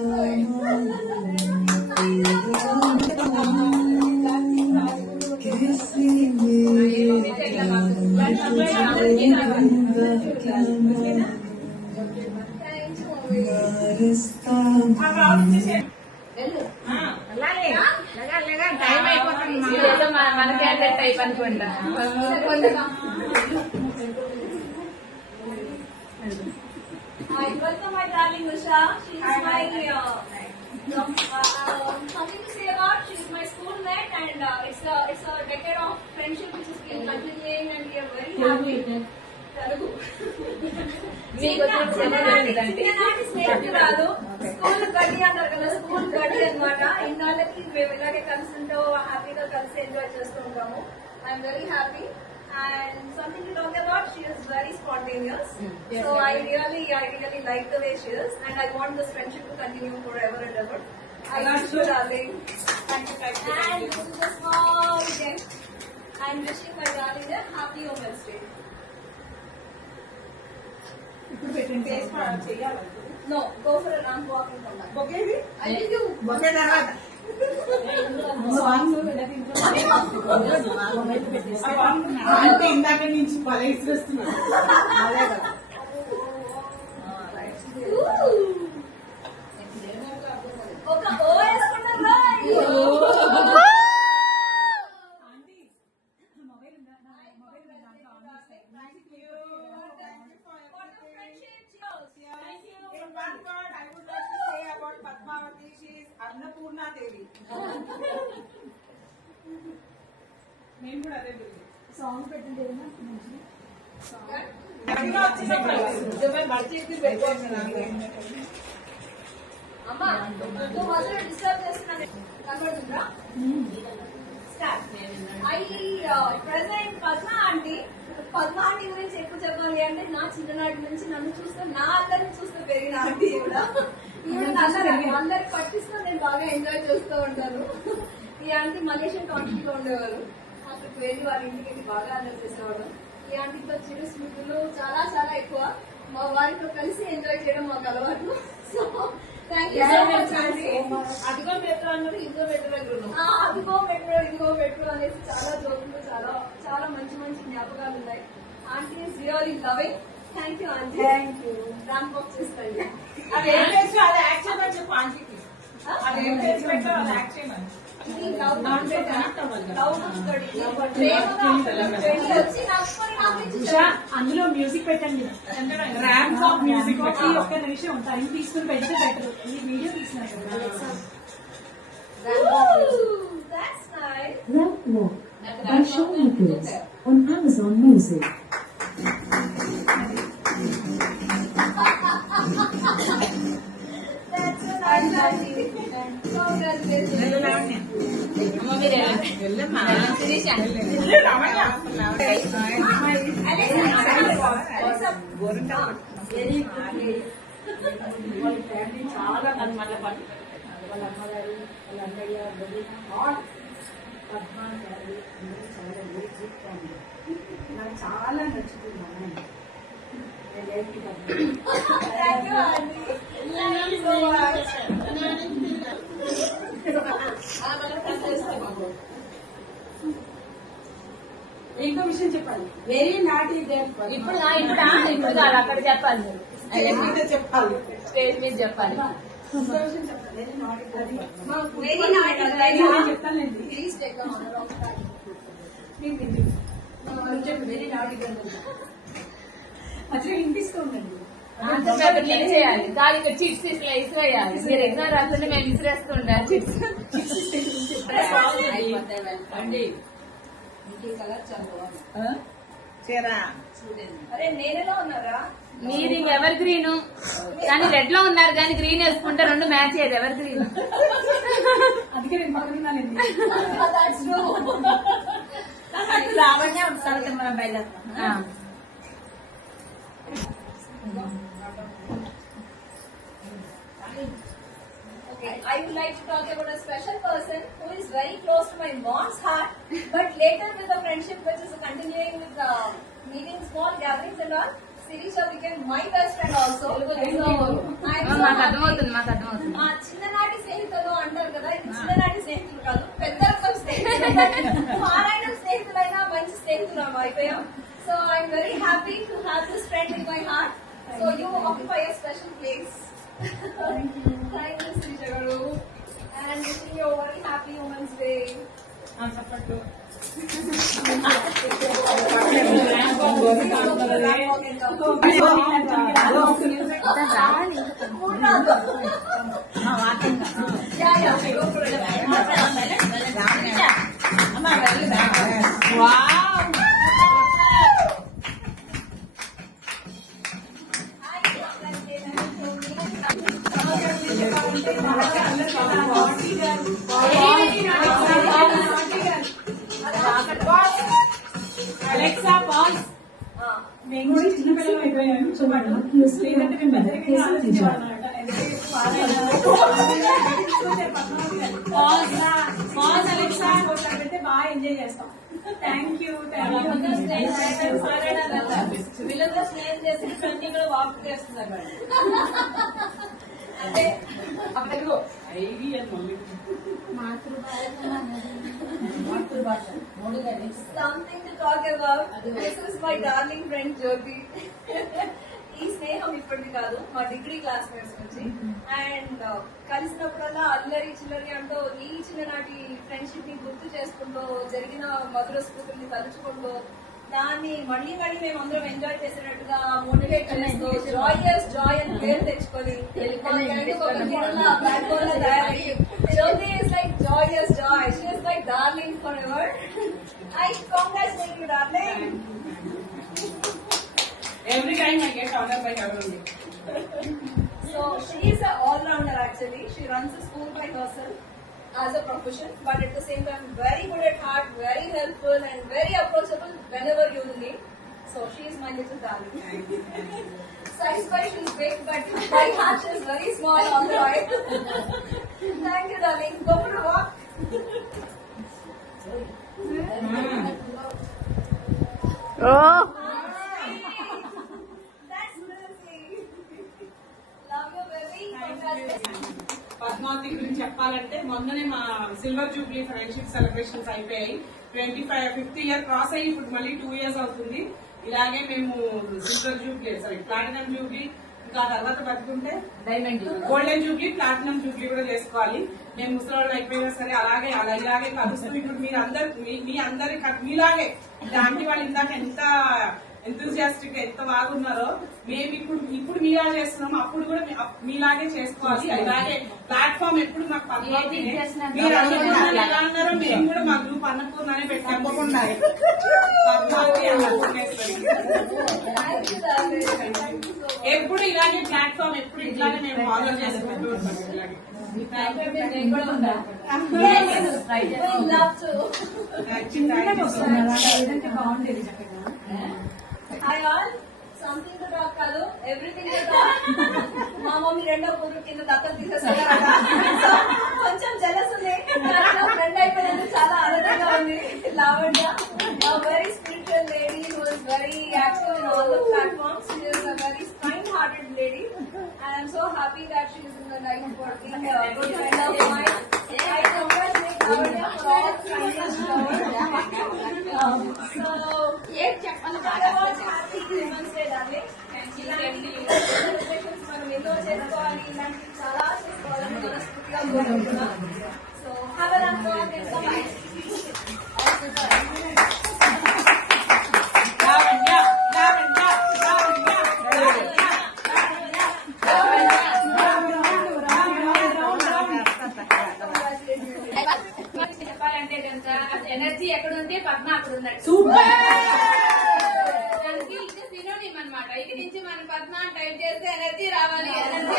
Time అయిపోతుంది మనకి type అనుకుంటా. Hi, welcome my darling Usha. She is my something to say about. She is my schoolmate, and it's a decade of friendship which is still continuing, and we are very happy. Telugu. చిన్ననాటి స్నేహితురాలు, school గడి అంటారు కదా, school గడి అన్నమాట. ఇన్నాళ్ళకి మేము ఇలాగే కలిసి ఉంటాం, హ్యాపీగా కలిసి ఎంజాయ్ చేస్తూ ఉంటాము. I'm very happy. And something to talk about, she is very spontaneous. Yes, so I really like the way she is, and I want this friendship to continue forever and ever. I love you, darling. Thank you. And this is a small gift. I'm wishing my darling a happy Women's Day. No, go for a run walk and come back. Okay? I will do. Okay, darling. అంటే ఇందాక నుంచి పలైస్తున్నా. ఒక ఓ వేసుకుంటారా? Padmavati, she is Annapurna Devi. నేను కూడా అదే song పెట్టండి. అమ్మా నువ్వు మొదలు డిస్టర్బ్ చేస్తున్నాను కనబడుతుందా? ప్రెసెంట్ పద్మ ఆంటీ గురించి ఎక్కువ చెప్పాలి అంటే, నా చిన్ననాటి నుంచి నన్ను చూస్తే, నా అందరిని చూస్తే పెరిగిన ఆంటీ కూడా. అందరికి పట్టిస్తూ నేను బాగా ఎంజాయ్ చేస్తూ ఉంటాను. ఈ ఆంటీ మలేషియన్ కాంట్రీ లో ఉండేవారు. అక్కడికి వెళ్ళి వారి ఇంటికి బాగా ఎంజాయ్ చేసేవాడు. ఈ ఆంటీతో చిరు స్మృతులు చాలా చాలా ఎక్కువ. మా వారితో కలిసి ఎంజాయ్ చేయడం మాకు అలవాటు. So thank you so much aunty. అదిగో మెట్రో అన్నారు, ఇదిగో మెట్రో దగ్గర అదిగో మెట్రో ఇదిగో మెట్రో అనేసి చాలా జోకులు, చాలా చాలా మంచి మంచి జ్ఞాపకాలు ఉన్నాయి. Aunty is really loving. Thank you aunty. Thank you. Ramp walk చేస్తాండి. అదేం చేసి అది యాక్ట్ చేయమని చెప్పు ఆంటీకి. అదేం చేసి పెట్టో అది యాక్ట్ చేయమని. అందులో మ్యూజిక్ పెట్టండి, ర్యాంప్ ఆఫ్ మ్యూజిక్ పెట్టి ఒక్క నిమిషం టైం తీసుకుని పెడితే బెటర్. ఈ video తీసినారు by Shawn Nichols on Amazon Music. That's so nice, Auntie. Congratulations. చాలా కనమల్ల పట్టు వాళ్ళ అమ్మగారు, వాళ్ళ అన్నయ్య, పద్మా గారు చాలా జీవితాన్ని నాకు చాలా నచ్చుతున్నాను. ఇంకో విషయం చెప్పాలి. వెరీ నాట్ ఇప్పుడు కాదు, అక్కడ చెప్పాలి. చెప్పాలి, స్టేజ్ మీద చెప్పాలి. చెప్తానండి. వెరీ నాట్ మధ్యలో వినిపిస్తూ ఉండండి. చేయాలి కాదు, ఇక్కడ చిట్స్ ఇట్లా ఇసిరేయాలి. మీరు ఎగ్జామ్ రాస్తుంటే మేము ఇసిరేస్తుండే చిట్స్. అరే నేనేలా ఉన్నారా? మీరు ఎవర్ గ్రీన్ కానీ రెడ్ లో ఉన్నారు, కానీ గ్రీన్ వేసుకుంటే రెండు మ్యాచ్ అయ్యేది. ఎవర్ గ్రీన్ అందుకే నేను పక్కనున్నానండి. లావణ్య ఒకసారి మనం బయలుదేరుతాం. Okay, I would like to talk about a special person who is very close to my mom's heart, but later with a friendship which is continuing with meeting small gatherings and all. Sirisha became my best friend also. మాకు అర్థమవుతుంది మా చిన్ననాటి స్నేహితులు అంటారు కదా, ఇది చిన్ననాటి స్నేహితులు కాదు, పెద్దల స్నేహితులు. మారాయణ స్నేహితులైనా మంచి స్నేహితులు అయిపోయాం. So I'm very happy to have this friend in my heart. So you occupy a special place. Thank you, Sirisha garu. And wishing you a very happy Women's Day. Alexa, pause. మేము కూడా చిన్న పిల్లలు అయిపోయాము. So వాళ్ళు లేదంటే మేము Medak pause Alexa పెడితే బాగా ఎంజాయ్ చేస్తాం. Thank you. పిల్లలతో స్నేహం చేసిన ఫ్రెండ్ కూడా వాక్ చేస్తున్నారు. అంటే something to talk about. This is my darling friend Jyoti. ఈ స్నేహం ఇప్పటిది కాదు, మా డిగ్రీ క్లాస్మేట్స్ నుంచి. అండ్ కలిసినప్పుడల్లా అల్లరి చిల్లరి అంటూ ఈ చిన్ననాటి ఫ్రెండ్షిప్ ని గుర్తు చేసుకుంటూ జరిగిన మధుర స్ఫూర్తిని తలుచుకుంటూ దాన్ని మళ్ళీ మళ్ళీ మేము అందరం ఎంజాయ్ చేసినట్టుగా మోటివేట్ చేస్తూ జాయ్ అని పేరు తెచ్చుకొని Jyoti is like joyous joy. She is like darling forever. I congratulate you, darling. Every time I get honored by her only. So she is an all-rounder actually. She runs a school by herself as a profession, but at the same time very good at heart, very helpful and very approachable whenever you need. So she is my little darling. Size-wise she is big, but my heart is very small on the right. Thank you, darling. Go for a walk. Oh. That's Lucy. Love you, baby. Congratulations. Padmavati గురించి చెప్పాలంటే మొన్ననే మా silver Jubilee friendship celebrations అయిపోయాయి. 50th year cross అయ్యి ఇప్పుడు మళ్ళీ 2 years అవుతుంది. ఇలాగే మేము సిల్వర్ జూబ్లీ ప్లాటినం జూబ్లీ ఇంకా తర్వాత బతుకుంటే diamond golden Jubilee platinum Jubilee కూడా చేసుకోవాలి. మేము ముసలి అయిపోయినా సరే ఇలాగే కలుస్తూ ఇప్పుడు మీ అందరి మీలాగే ఆంటీ వాళ్ళు ఇందాక ఎంత ఎంతూజియాస్టిక్ ఎంత బాగున్నారో మేము ఇప్పుడు మీలా చేస్తున్నాం, అప్పుడు కూడా మీలాగే చేసుకోవాలి. అలాగే ప్లాట్ఫామ్ ఎప్పుడు మాకు పద్మావతి మీరు అన్నపూర్ణ ఎలా అన్నారో మేము కూడా మా గ్రూప్ అన్నపూర్ణనే పెట్టాము. పద్మావతి ఎప్పుడు ఇలాగే ప్లాట్ఫామ్ ఎప్పుడు ఇట్లాగే మేము ఫాలో చేసుకుంటూ ఉంటాం. ఇలాగే బాగుండేది చక్కగా. Hi all. Something to talk కాదు, everything to talk. మా మమ్మీ రెండో కూతురు కింద దత్తత తీసేసుకున్నారట. సో కొంచెం జెలస్ ఉంది. ఫ్రెండ్ అయిపోయినందుకు చాలా ఆనందంగా ఉంది. Lavanya, a very spiritual lady who is very active in all the platforms. She is a very kind-hearted lady, and I'm so happy that she is in the life for being a good friend of mine. I congratulate Lavanya for all the kindness shown. So, happy Women's Day, darling. ఇలాంటి celebrations మనం ఎన్నో చేసుకోవాలి, ఇలాంటివి చాలా చేసుకోవాలని మనస్ఫూర్తిగా కోరుకుంటున్నాం. So have a nice day. చెప్పాలంటే కనుక ఎనర్జీ ఎక్కడ ఉంటే పద్మ అక్కడ ఉన్నట్టు. సూపర్. సినోనిమ్ అన్నమాట. ఇది నుంచి మనం పద్మ టైప్ చేస్తే ఎనర్జీ రావాలి. ఎనర్జీ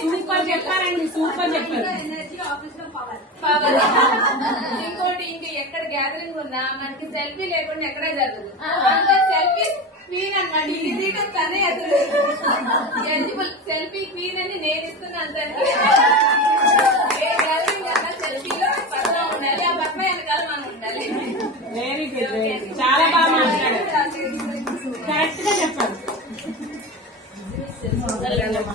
సూపర్ చెప్పారండి, సూపర్ చెప్పారు. ఎనర్జీ ఆఫీస్ లో పవర్. ఇంకోటి ఇంకా ఎక్కడ గ్యాదరింగ్ ఉన్నా మనకి సెల్ఫీ లేకుండా ఎక్కడే జరగదు. సెల్ఫీ క్వీన్ అనమాట. ఇది తనే అసలు ఎలిజిబుల్ సెల్ఫీ క్వీన్ అని నేను ఇస్తున్నాను. ఏ గ్యాదరింగ్ అన్నా సెల్ఫీలో పద్మ ఉండాలి, ఆ పద్మ వెనకాల మనం ఉండాలి. వెరీ గుడ్, చాలా బాగా మాట్లాడారు. కరెక్ట్ గా వెళ్ళండమ్మా.